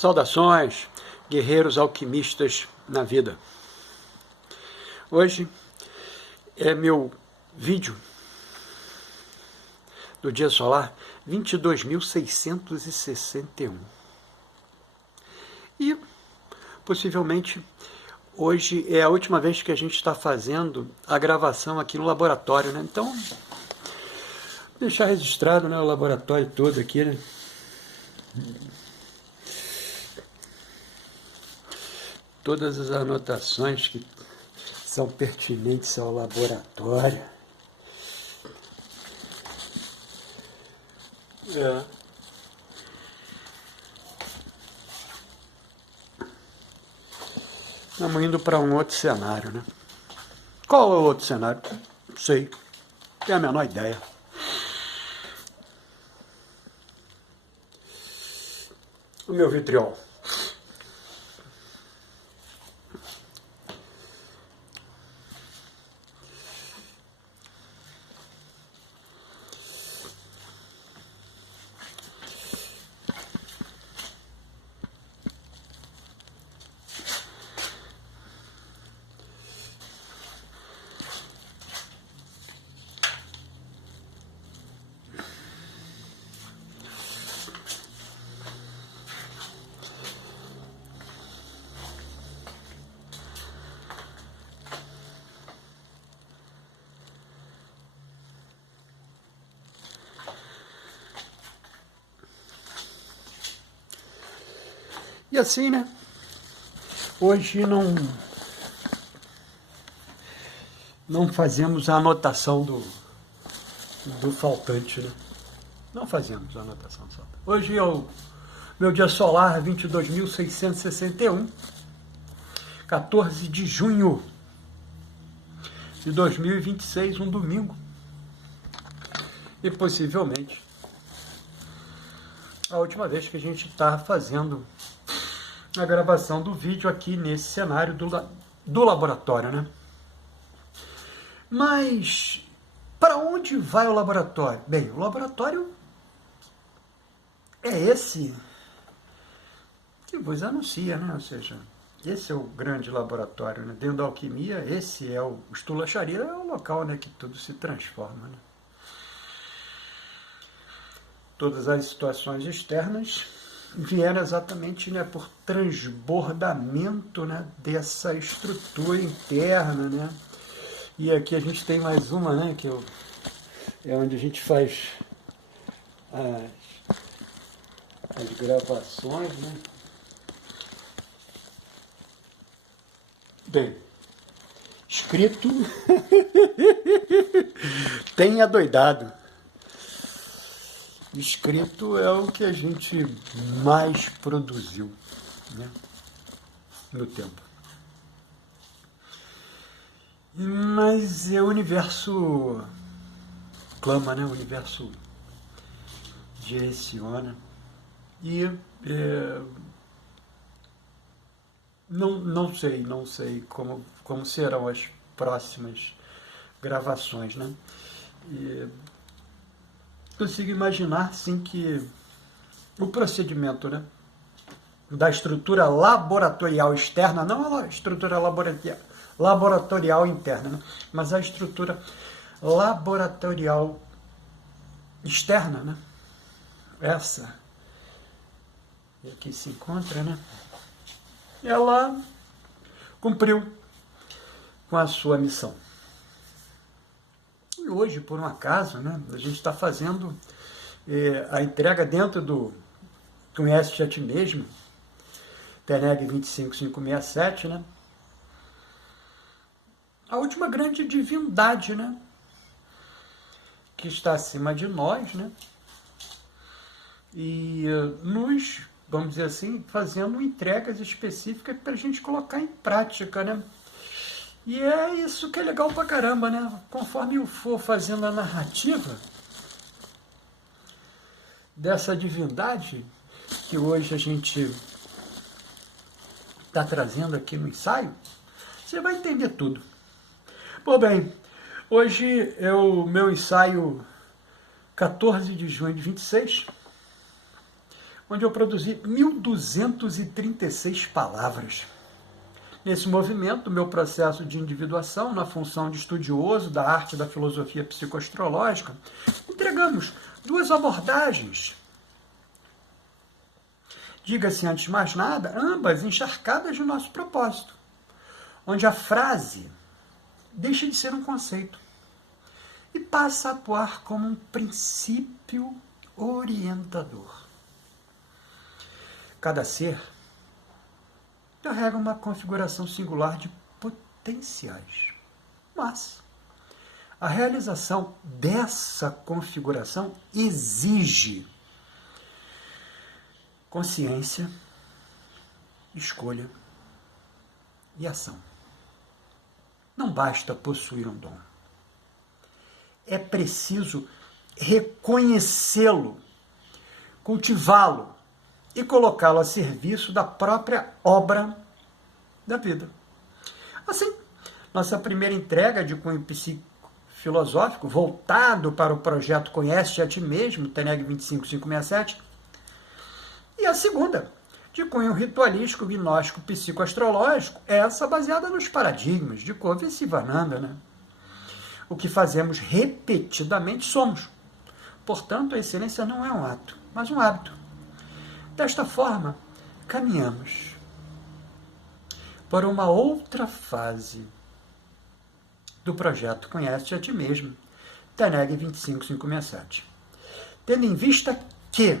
Saudações, guerreiros alquimistas na vida. Hoje é meu vídeo do dia solar 22.661. E possivelmente hoje é a última vez que a gente está fazendo a gravação aqui no laboratório, né? Então, deixar registrado, né, o laboratório todo aqui, né? Todas as anotações que são pertinentes ao laboratório. Estamos indo para um outro cenário, né? Qual é o outro cenário? Não sei. Tenho a menor ideia. O meu vitriol. E assim, né? Hoje não fazemos a anotação do faltante, né? Não fazemos a anotação do faltante. Hoje é o meu dia solar 22.661, 14 de junho de 2026, um domingo. E possivelmente a última vez que a gente está fazendo a gravação do vídeo aqui nesse cenário do laboratório, né? Mas para onde vai o laboratório? Bem, o laboratório é esse que vos anuncia, né? Ou seja, esse é o grande laboratório, né? Dentro da alquimia, esse é o Stula Sharira, é o local, né, que tudo se transforma, né? Todas as situações externas vieram exatamente, né, por transbordamento, né, dessa estrutura interna, né? E aqui a gente tem mais uma, né, que é onde a gente faz as gravações, né? Bem, escrito tem adoidado. Escrito é o que a gente mais produziu, né, no tempo. Mas o universo clama, né? O universo direciona. E não sei como serão as próximas gravações, né? E consigo imaginar, sim, que o procedimento, né, da estrutura laboratorial externa, não a estrutura laboratorial interna, né, mas a estrutura laboratorial externa, né, essa que se encontra, né, ela cumpriu com a sua missão. E hoje, por um acaso, né, a gente está fazendo a entrega dentro do Conhece-te a Ti Mesmo, TENEG 25567, né? A última grande divindade, né, que está acima de nós, né? E nos, vamos dizer assim, fazendo entregas específicas para a gente colocar em prática, né? E é isso que é legal pra caramba, né? Conforme eu for fazendo a narrativa dessa divindade que hoje a gente está trazendo aqui no ensaio, você vai entender tudo. Pô, bem, hoje é o meu ensaio 14 de junho de 26, onde eu produzi 1.236 palavras. Nesse movimento, meu processo de individuação, na função de estudioso da arte da filosofia psicoastrológica, entregamos duas abordagens. Diga-se antes de mais nada, ambas encharcadas de nosso propósito, onde a frase deixa de ser um conceito e passa a atuar como um princípio orientador. Cada ser carrega uma configuração singular de potenciais, mas a realização dessa configuração exige consciência, escolha e ação. Não basta possuir um dom. É preciso reconhecê-lo, cultivá-lo e colocá-lo a serviço da própria obra da vida. Assim, nossa primeira entrega de cunho psicofilosófico, voltado para o projeto Conhece-te a Ti Mesmo, TENEG 25567, e a segunda, de cunho ritualístico, gnóstico, psicoastrológico, essa baseada nos paradigmas de Covey e Sivananda, né? O que fazemos repetidamente somos. Portanto, a excelência não é um ato, mas um hábito. Desta forma, caminhamos para uma outra fase do projeto Conhece-te a Ti Mesmo, TENEG 25567. Tendo em vista que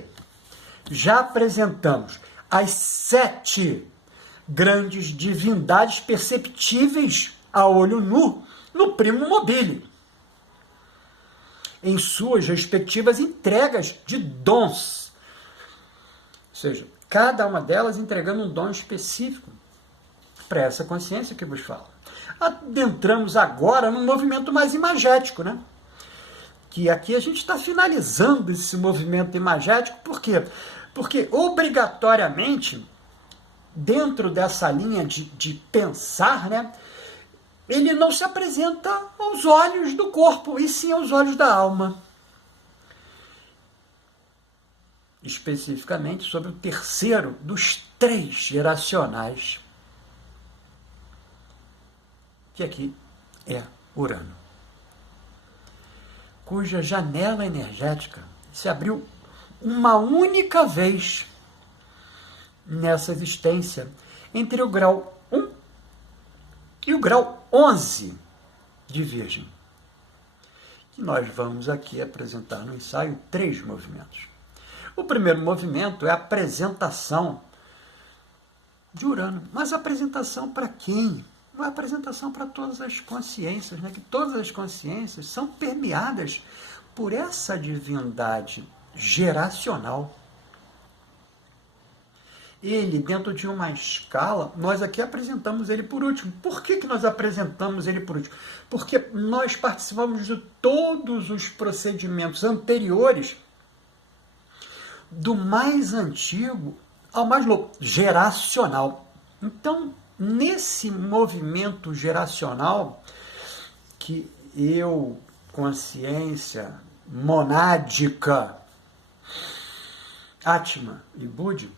já apresentamos as 7 grandes divindades perceptíveis a olho nu no Primo Mobile, em suas respectivas entregas de dons. Ou seja, cada uma delas entregando um dom específico para essa consciência que vos falo. Adentramos agora num movimento mais imagético, né? Que aqui a gente está finalizando esse movimento imagético, por quê? Porque, obrigatoriamente, dentro dessa linha de pensar, né, ele não se apresenta aos olhos do corpo, e sim aos olhos da alma. Especificamente sobre o terceiro dos 3 geracionais, que aqui é Urano, cuja janela energética se abriu uma única vez nessa existência, entre o grau 1 e o grau 11 de Virgem. E nós vamos aqui apresentar no ensaio 3 movimentos. O primeiro movimento é a apresentação de Urano. Mas a apresentação para quem? Uma apresentação para todas as consciências, né? Que todas as consciências são permeadas por essa divindade geracional. Ele, dentro de uma escala, nós aqui apresentamos ele por último. Por que nós apresentamos ele por último? Porque nós participamos de todos os procedimentos anteriores, do mais antigo ao mais novo, geracional. Então, nesse movimento geracional, que eu, consciência monádica, Atma e Budi,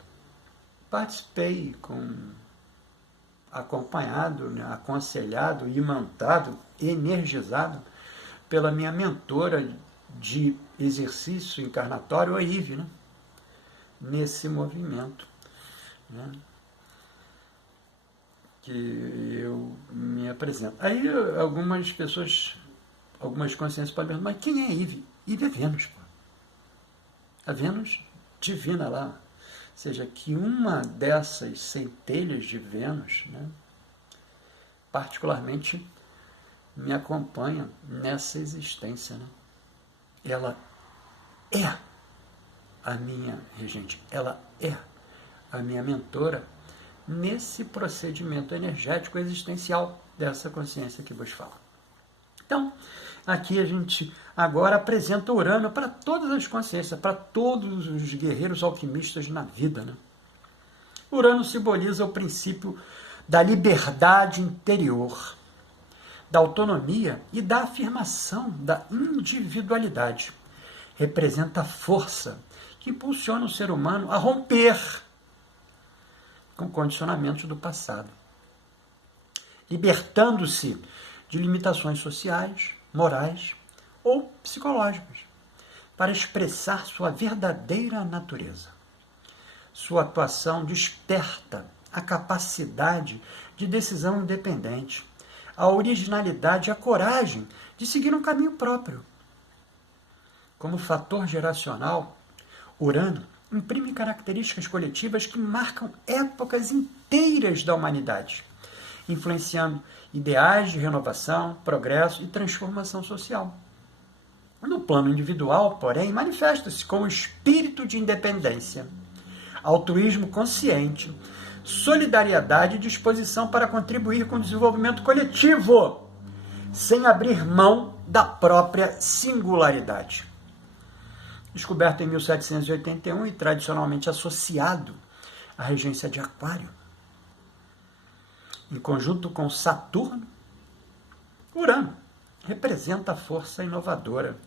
participei acompanhado, né, aconselhado, imantado, energizado pela minha mentora de exercício encarnatório, a Ive, né, nesse movimento, né, que eu me apresento. Aí algumas pessoas, algumas consciências podem perguntar, mas quem é Ive? Ive é Vênus, pô. A Vênus divina lá. Ou seja, que uma dessas centelhas de Vênus, né, particularmente me acompanha nessa existência. Né? Ela é a minha regente, ela é a minha mentora nesse procedimento energético existencial dessa consciência que vos falo. Então, aqui a gente agora apresenta Urano para todas as consciências, para todos os guerreiros alquimistas na vida. Né? Urano simboliza o princípio da liberdade interior, da autonomia e da afirmação da individualidade. Representa a força que impulsiona o ser humano a romper com condicionamentos do passado, libertando-se de limitações sociais, morais ou psicológicas, para expressar sua verdadeira natureza. Sua atuação desperta a capacidade de decisão independente, a originalidade e a coragem de seguir um caminho próprio. Como fator geracional, Urano imprime características coletivas que marcam épocas inteiras da humanidade, influenciando ideais de renovação, progresso e transformação social. No plano individual, porém, manifesta-se com o espírito de independência, altruísmo consciente, solidariedade e disposição para contribuir com o desenvolvimento coletivo, sem abrir mão da própria singularidade. Descoberto em 1781 e tradicionalmente associado à regência de Aquário, em conjunto com Saturno, Urano representa a força inovadora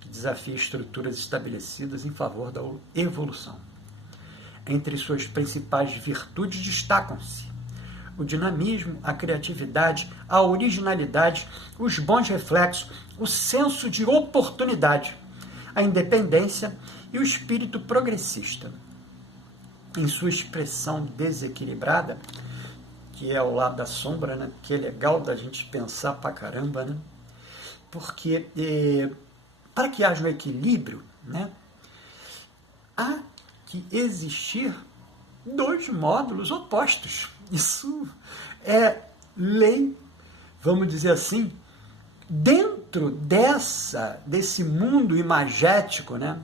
que desafia estruturas estabelecidas em favor da evolução. Entre suas principais virtudes destacam-se o dinamismo, a criatividade, a originalidade, os bons reflexos, o senso de oportunidade, a independência e o espírito progressista. Em sua expressão desequilibrada, que é o lado da sombra, né? Que é legal da gente pensar pra caramba, né? Porque para que haja um equilíbrio, né, há que existir dois módulos opostos. Isso é lei, vamos dizer assim, dentro desse mundo imagético, né,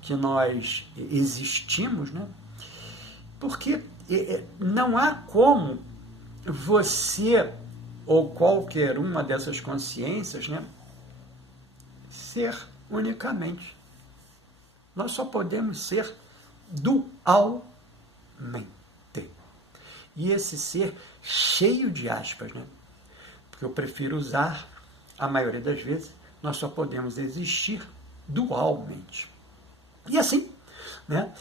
que nós existimos, né, porque não há como você ou qualquer uma dessas consciências, né, ser unicamente. Nós só podemos ser dualmente. E esse ser cheio de aspas, né, porque eu prefiro usar, a maioria das vezes, nós só podemos existir dualmente. E assim, né,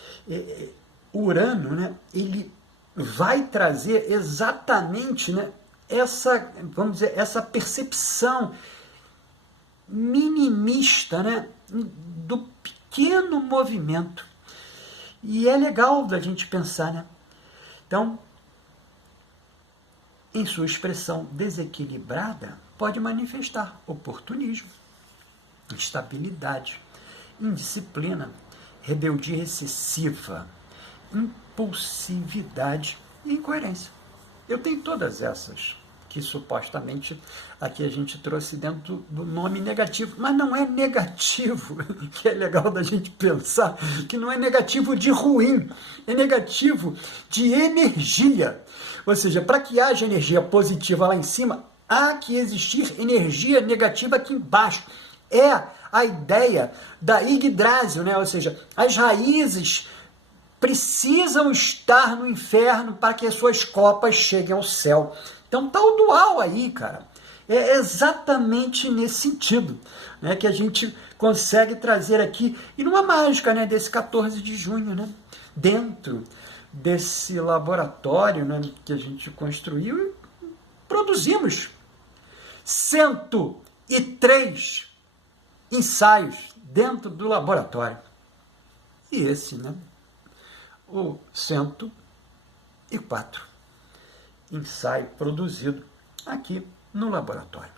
Urano, né, ele vai trazer exatamente, né, essa, vamos dizer, essa percepção minimista, né, do pequeno movimento. E é legal da gente pensar, né? Então, em sua expressão desequilibrada, pode manifestar oportunismo, instabilidade, indisciplina, rebeldia excessiva, impulsividade e incoerência. Eu tenho todas essas que supostamente aqui a gente trouxe dentro do nome negativo, mas não é negativo, que é legal da gente pensar, que não é negativo de ruim, é negativo de energia. Ou seja, para que haja energia positiva lá em cima, há que existir energia negativa aqui embaixo. É a ideia da Yggdrasil, né? Ou seja, as raízes precisam estar no inferno para que as suas copas cheguem ao céu. Então tá o dual aí, cara. É exatamente nesse sentido, né, que a gente consegue trazer aqui, e numa mágica, né, desse 14 de junho, né, dentro desse laboratório, né, que a gente construiu, produzimos 103 ensaios dentro do laboratório. E esse, né, o 104 ensaio produzido aqui no laboratório.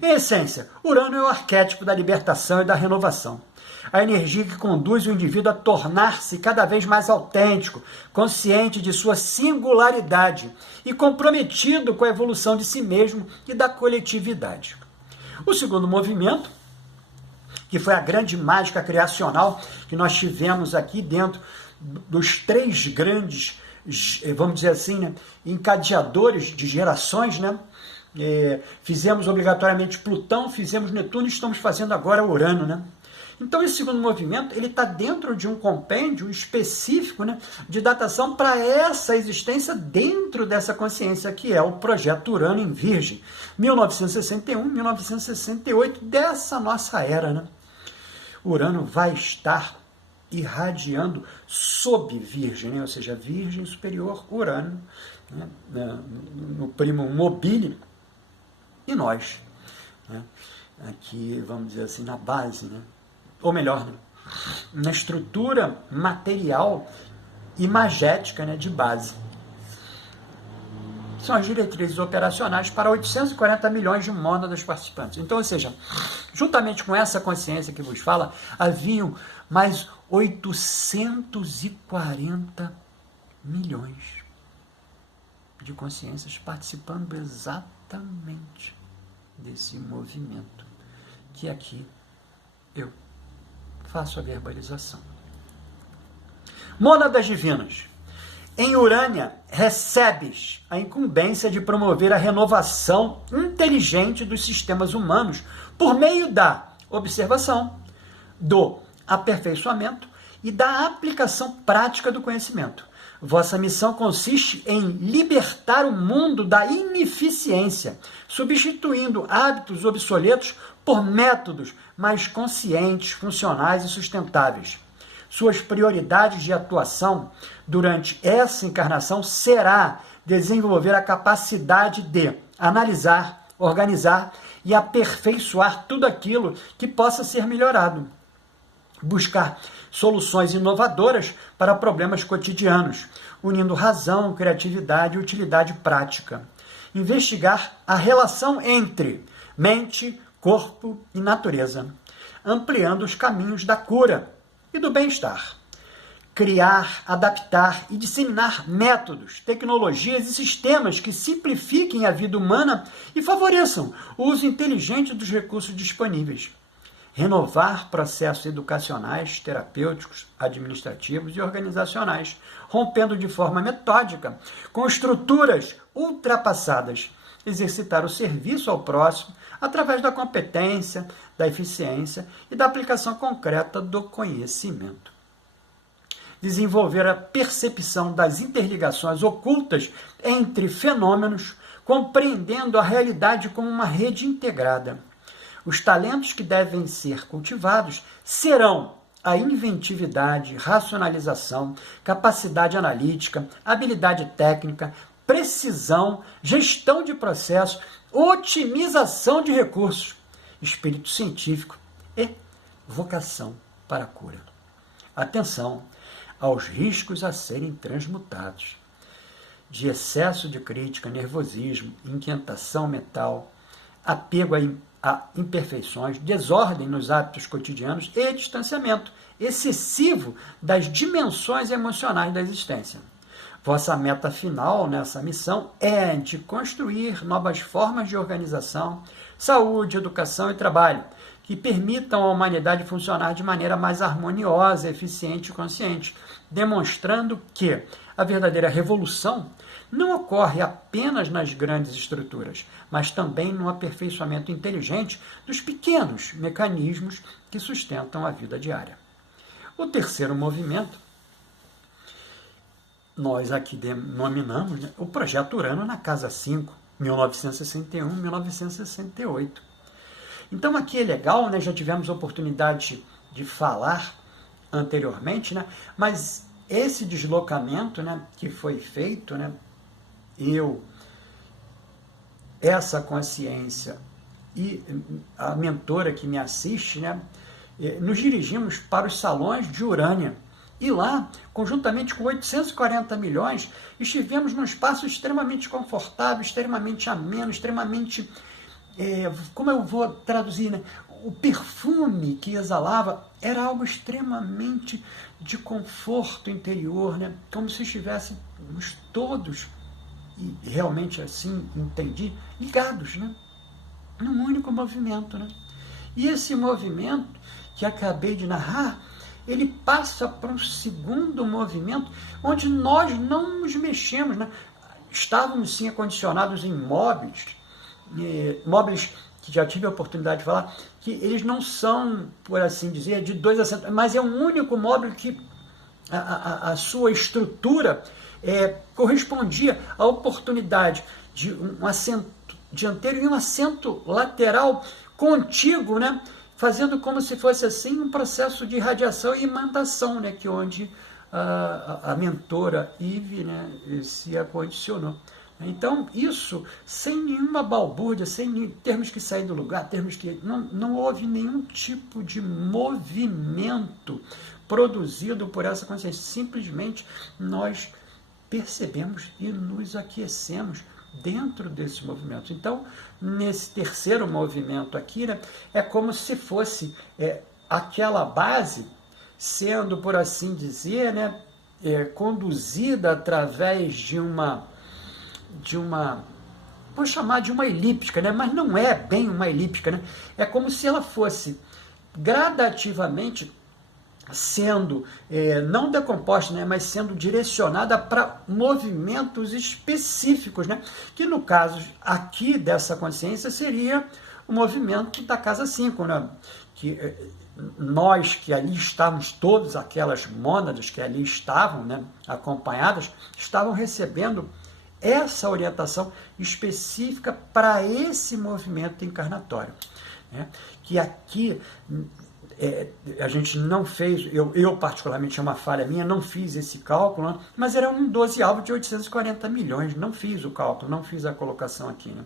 Em essência, Urano é o arquétipo da libertação e da renovação. A energia que conduz o indivíduo a tornar-se cada vez mais autêntico, consciente de sua singularidade e comprometido com a evolução de si mesmo e da coletividade. O segundo movimento, que foi a grande mágica criacional que nós tivemos aqui dentro dos três grandes, vamos dizer assim, né, encadeadores de gerações, né? Fizemos obrigatoriamente Plutão, fizemos Netuno e estamos fazendo agora Urano, né? Então esse segundo movimento, ele está dentro de um compêndio específico, né, de datação para essa existência dentro dessa consciência, que é o projeto Urano em Virgem, 1961, 1968, dessa nossa era, né? Urano vai estar irradiando sob Virgem, né? Ou seja, Virgem superior, Urano, né? No primo mobile, e nós, né? Aqui, vamos dizer assim, na base, né? Ou melhor, né? Na estrutura material imagética, né? De base. São as diretrizes operacionais para 840 milhões de mônadas participantes. Então, ou seja, juntamente com essa consciência que vos fala, haviam mais 840 milhões de consciências participando exatamente desse movimento que aqui eu faço a verbalização. Mônadas divinas. Em Urânia, recebes a incumbência de promover a renovação inteligente dos sistemas humanos por meio da observação, do aperfeiçoamento e da aplicação prática do conhecimento. Vossa missão consiste em libertar o mundo da ineficiência, substituindo hábitos obsoletos por métodos mais conscientes, funcionais e sustentáveis. Suas prioridades de atuação durante essa encarnação será desenvolver a capacidade de analisar, organizar e aperfeiçoar tudo aquilo que possa ser melhorado. Buscar soluções inovadoras para problemas cotidianos, unindo razão, criatividade e utilidade prática. Investigar a relação entre mente, corpo e natureza, ampliando os caminhos da cura e do bem-estar. Criar, adaptar e disseminar métodos, tecnologias e sistemas que simplifiquem a vida humana e favoreçam o uso inteligente dos recursos disponíveis. Renovar processos educacionais, terapêuticos, administrativos e organizacionais, rompendo de forma metódica com estruturas ultrapassadas. Exercitar o serviço ao próximo através da competência, da eficiência e da aplicação concreta do conhecimento. Desenvolver a percepção das interligações ocultas entre fenômenos, compreendendo a realidade como uma rede integrada. Os talentos que devem ser cultivados serão a inventividade, racionalização, capacidade analítica, habilidade técnica, precisão, gestão de processos, otimização de recursos, espírito científico e vocação para a cura. Atenção aos riscos a serem transmutados, de excesso de crítica, nervosismo, inquietação mental, apego a imperfeições, desordem nos hábitos cotidianos e distanciamento excessivo das dimensões emocionais da existência. Vossa meta final nessa missão é de construir novas formas de organização, saúde, educação e trabalho, que permitam à humanidade funcionar de maneira mais harmoniosa, eficiente e consciente, demonstrando que a verdadeira revolução não ocorre apenas nas grandes estruturas, mas também no aperfeiçoamento inteligente dos pequenos mecanismos que sustentam a vida diária. O terceiro movimento, nós aqui denominamos, né, o Projeto Urano na Casa 5, 1961-1968. Então aqui é legal, né, já tivemos a oportunidade de falar anteriormente, né, mas esse deslocamento, né, que foi feito, né, essa consciência e a mentora que me assiste, né, nos dirigimos para os salões de Urânia. E lá, conjuntamente com 840 milhões, estivemos num espaço extremamente confortável, extremamente ameno, extremamente... como eu vou traduzir, né? O perfume que exalava era algo extremamente de conforto interior, né? Como se estivéssemos todos, e realmente assim entendi, ligados, né? Num único movimento, né? E esse movimento que acabei de narrar, ele passa para um segundo movimento, onde nós não nos mexemos, né? Estávamos sim acondicionados em móveis que já tive a oportunidade de falar, que eles não são, por assim dizer, de 2 assentos, mas é um único móvel que a sua estrutura correspondia à oportunidade de um assento dianteiro e um assento lateral contíguo, né, fazendo como se fosse assim um processo de radiação e imantação, né, que onde a mentora Eve, né, se acondicionou. Então, isso sem nenhuma balbúrdia, sem termos que sair do lugar, termos que não houve nenhum tipo de movimento produzido por essa consciência. Simplesmente nós percebemos e nos aquecemos dentro desse movimento. Então, nesse terceiro movimento aqui, né, é como se fosse aquela base sendo, por assim dizer, né, conduzida através de uma, vou chamar de uma elíptica, né, mas não é bem uma elíptica, né, é como se ela fosse gradativamente sendo, não decomposta, né, mas sendo direcionada para movimentos específicos, né, que no caso aqui dessa consciência seria o movimento da casa 5, né, que nós que ali estávamos, todas aquelas mônadas que ali estavam, né, acompanhadas, estavam recebendo essa orientação específica para esse movimento encarnatório, né, que aqui a gente não fez, eu particularmente, é uma falha minha, não fiz esse cálculo, né, mas era um 12 alvo de 840 milhões, não fiz o cálculo, não fiz a colocação aqui, né.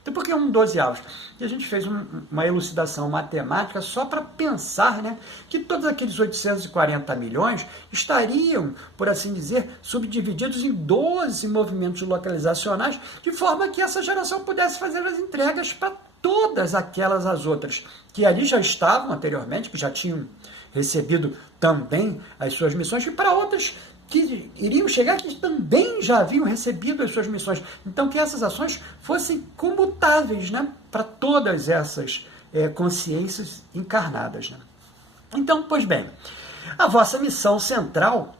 Então, por que um 12 avos? E a gente fez uma elucidação matemática só para pensar, né, que todos aqueles 840 milhões estariam, por assim dizer, subdivididos em 12 movimentos localizacionais, de forma que essa geração pudesse fazer as entregas para todas aquelas as outras, que ali já estavam anteriormente, que já tinham recebido também as suas missões, e para outras que iriam chegar, que também já haviam recebido as suas missões. Então, que essas ações fossem comutáveis, né, para todas essas consciências encarnadas, né? Então, pois bem, a vossa missão central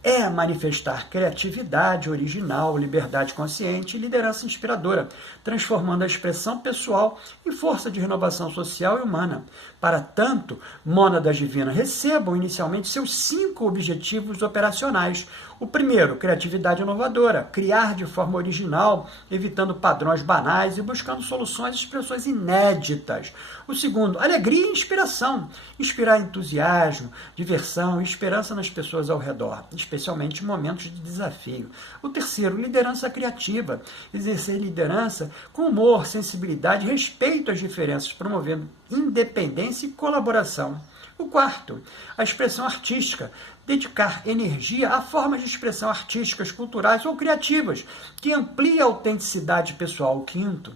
é manifestar criatividade original, liberdade consciente e liderança inspiradora, transformando a expressão pessoal em força de renovação social e humana. Para tanto, mônadas divinas recebam inicialmente seus 5 objetivos operacionais. O primeiro, criatividade inovadora, criar de forma original, evitando padrões banais e buscando soluções e expressões inéditas. O segundo, alegria e inspiração, inspirar entusiasmo, diversão e esperança nas pessoas ao redor, especialmente em momentos de desafio. O terceiro, liderança criativa, exercer liderança com humor, sensibilidade e respeito às diferenças, promovendo independência e colaboração. O quarto, a expressão artística, dedicar energia a formas de expressão artísticas, culturais ou criativas, que ampliem a autenticidade pessoal. O quinto,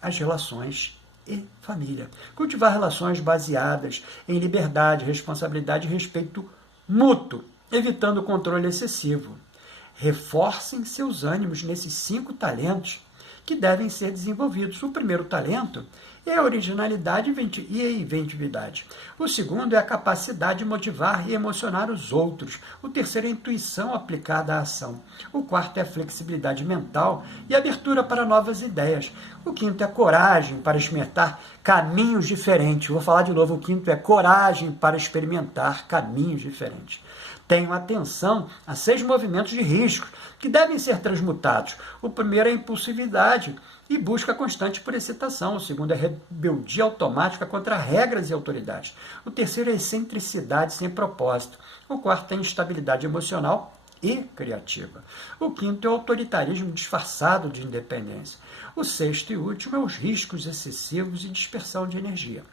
as relações e família. Cultivar relações baseadas em liberdade, responsabilidade e respeito mútuo, evitando o controle excessivo. Reforcem seus ânimos nesses 5 talentos que devem ser desenvolvidos. O primeiro talento é a originalidade e a inventividade. O segundo é a capacidade de motivar e emocionar os outros. O terceiro é a intuição aplicada à ação. O quarto é a flexibilidade mental e a abertura para novas ideias. O quinto é a coragem para experimentar caminhos diferentes. Vou falar de novo, o quinto é coragem para experimentar caminhos diferentes. Tenham atenção a 6 movimentos de risco que devem ser transmutados. O primeiro é a impulsividade e busca constante por excitação. O segundo é a rebeldia automática contra regras e autoridades. O terceiro é a excentricidade sem propósito. O quarto é a instabilidade emocional e criativa. O quinto é o autoritarismo disfarçado de independência. O sexto e último é os riscos excessivos e dispersão de energia.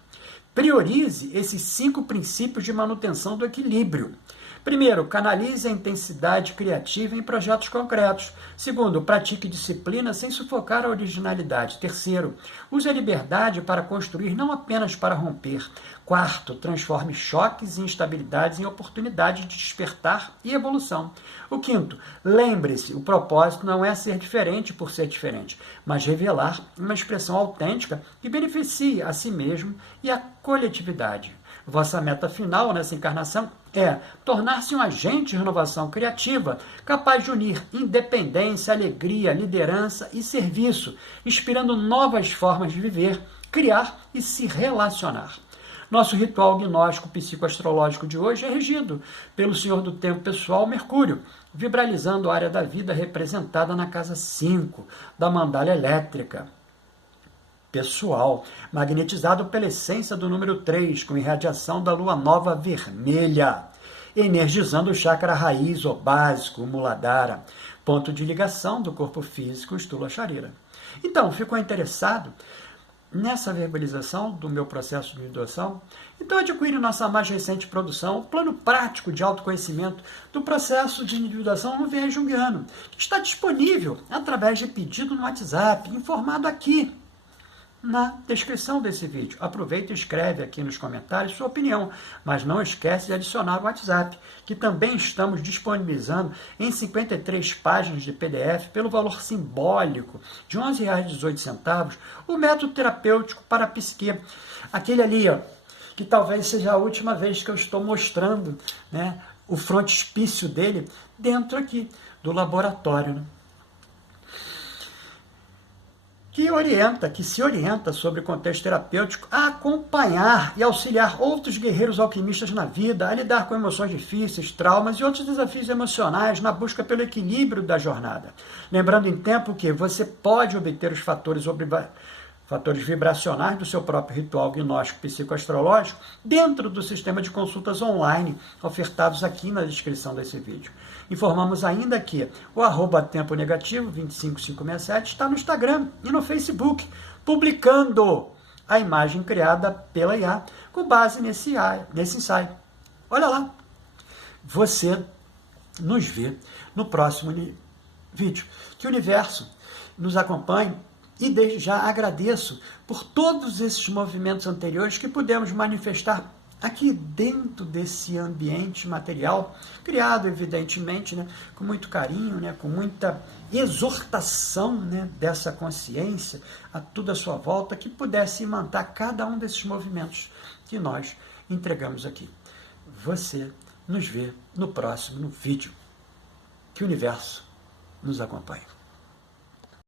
Priorize esses 5 princípios de manutenção do equilíbrio. Primeiro, canalize a intensidade criativa em projetos concretos. Segundo, pratique disciplina sem sufocar a originalidade. Terceiro, use a liberdade para construir, não apenas para romper. Quarto, transforme choques e instabilidades em oportunidades de despertar e evolução. O quinto, lembre-se, o propósito não é ser diferente por ser diferente, mas revelar uma expressão autêntica que beneficie a si mesmo e a coletividade. Vossa meta final nessa encarnação é tornar-se um agente de renovação criativa, capaz de unir independência, alegria, liderança e serviço, inspirando novas formas de viver, criar e se relacionar. Nosso ritual gnóstico psicoastrológico de hoje é regido pelo Senhor do Tempo Pessoal, Mercúrio, vibralizando a área da vida representada na casa 5 da mandala elétrica. pessoal, magnetizado pela essência do número 3, com irradiação da lua nova vermelha, energizando o chakra raiz ou básico, o Muladhara, ponto de ligação do corpo físico, Stula Sharira. Então, ficou interessado nessa verbalização do meu processo de individuação? Então adquire nossa mais recente produção, Plano Prático de Autoconhecimento do Processo de Individuação no Viés Junguiano, que está disponível através de pedido no WhatsApp, informado aqui na descrição desse vídeo. Aproveita e escreve aqui nos comentários sua opinião, mas não esquece de adicionar o WhatsApp, que também estamos disponibilizando em 53 páginas de PDF pelo valor simbólico de R$ 11,18, o método terapêutico para a psique. Aquele ali, ó, que talvez seja a última vez que eu estou mostrando, né, o frontispício dele dentro aqui do laboratório, né? Que se orienta sobre o contexto terapêutico a acompanhar e auxiliar outros guerreiros alquimistas na vida, a lidar com emoções difíceis, traumas e outros desafios emocionais na busca pelo equilíbrio da jornada. Lembrando em tempo que você pode obter os fatores vibracionais do seu próprio ritual gnóstico psicoastrológico dentro do sistema de consultas online ofertados aqui na descrição desse vídeo. Informamos ainda que o @tempo negativo 25567 está no Instagram e no Facebook, publicando a imagem criada pela IA com base nesse ensaio. Olha lá, você nos vê no próximo vídeo. Que o universo nos acompanhe. E desde já agradeço por todos esses movimentos anteriores que pudemos manifestar aqui dentro desse ambiente material, criado evidentemente, né, com muito carinho, né, com muita exortação, né, dessa consciência a tudo à sua volta, que pudesse imantar cada um desses movimentos que nós entregamos aqui. Você nos vê no próximo vídeo. Que o universo nos acompanhe.